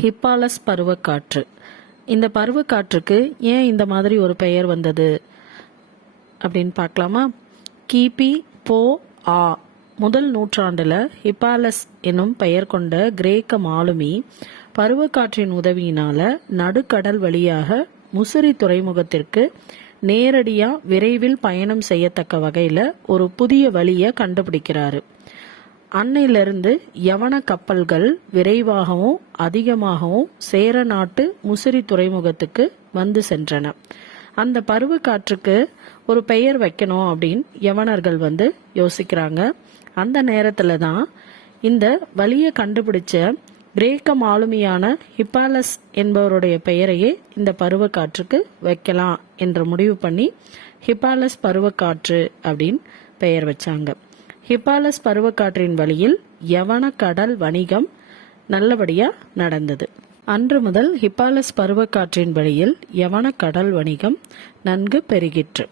Hippalus பருவக்காற்று. இந்த பருவக்காற்றுக்கு ஏன் இந்த மாதிரி ஒரு பெயர் வந்தது அப்படின்னு பார்க்கலாமா? கிபி போ ஆ முதல் நூற்றாண்டுல ஹிப்பாலஸ் என்னும் பெயர் கொண்ட கிரேக்க மாலுமி பருவக்காற்றின் உதவியினால நடுக்கடல் வழியாக முசிறி துறைமுகத்திற்கு நேரடியா விரைவில் பயணம் செய்யத்தக்க வகையில ஒரு புதிய வழியை கண்டுபிடிக்கிறாரு. அன்னையிலிருந்து யவன கப்பல்கள் விரைவாகவும் அதிகமாகவும் சேர நாட்டு முசிறி துறைமுகத்துக்கு வந்து சென்றன. அந்த பருவக்காற்றுக்கு ஒரு பெயர் வைக்கணும் அப்படின்னு யவனர்கள் வந்து யோசிக்கிறாங்க. அந்த நேரத்துல தான் இந்த வழியை கண்டுபிடிச்ச கிரேக்க மாலுமியான ஹிப்பாலஸ் என்பவருடைய பெயரையே இந்த பருவக்காற்றுக்கு வைக்கலாம் என்று முடிவு பண்ணி ஹிப்பாலஸ் பருவக்காற்று அப்படின்னு பெயர் வச்சாங்க. ஹிப்பாலஸ் பருவக்காற்றின் வழியில் யவன கடல் வணிகம் நல்லபடியா நடந்தது. அன்று முதல் ஹிப்பாலஸ் பருவக்காற்றின் வழியில் யவன கடல் வணிகம் நன்கு பெருகிற்று.